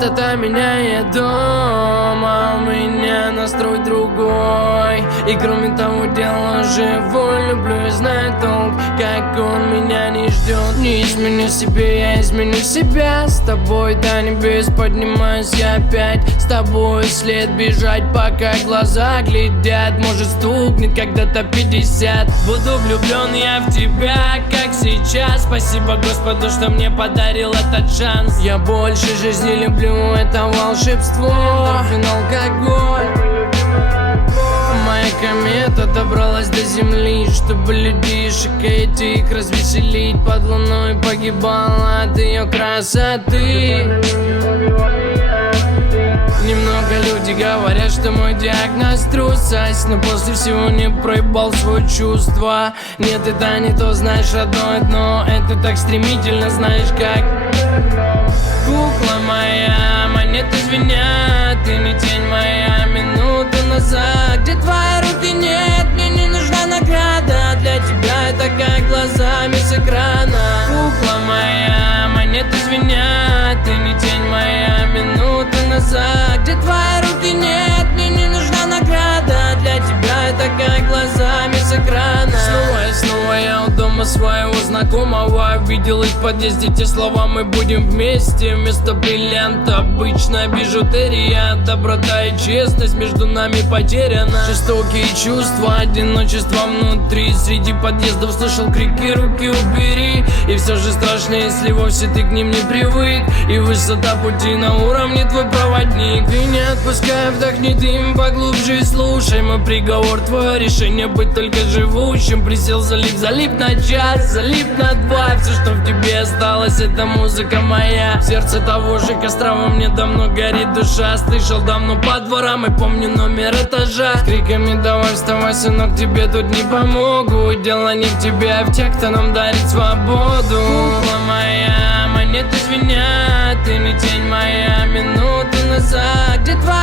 Частота меняет дом, а у меня настрой другой. И кроме того, дело живой. Люблю и знаю толк, как он меня не ждет. Не изменю себе, я изменю себя. С тобой до небес поднимаюсь я опять. С тобой след бежать, пока глаза глядят. Может стукнет когда-то 50. Буду влюблен я в тебя, как сейчас. Спасибо Господу, что мне подарил этот шанс. Я больше жизни люблю, это волшебство. Эндорфин, алкоголь. Моя комета добралась до земли, чтобы людишек этих развеселить. Под луной погибала от ее красоты. Немного люди говорят, что мой диагноз трусость, но после всего не проебал свое чувство. Нет, это не то, знаешь, родное дно. Это так стремительно, знаешь как. Кукла моя, монеты звенят. Ты не тень моя, минуту назад. Где твои руки, нет, мне не нужна награда. Для тебя это как глазами с экрана. Кукла моя, монеты звенят. Ты не тень моя, минуту назад. Где твои руки, нет, мне не нужна награда. Для тебя это как глазами с экрана. Снова я у дома своего знакомого. Видел их в подъезде те слова: мы будем вместе. Вместо бриллианта обычная бижутерия. Доброта и честность между нами потеряна. Жестокие чувства, одиночество внутри. Среди подъездов слышал крики: руки убери. И все же страшно, если вовсе ты к ним не привык. И высота пути на уровне твой проводник. И не отпускай, вдохни дым поглубже и слушай мой приговор. Твое решение быть только живущим. Присел, залип на час, залип на два. Все, что в тебе осталось, это музыка моя. В сердце того же костра во мне давно горит душа. Слышал давно по дворам и помню номер этажа. С криками: давай вставай, сынок, тебе тут не помогу. Дело не в тебе, а в тех, кто нам дарит свободу. Кукла моя, монеты звенят. Ты не тень моя, минуту назад. Где твоя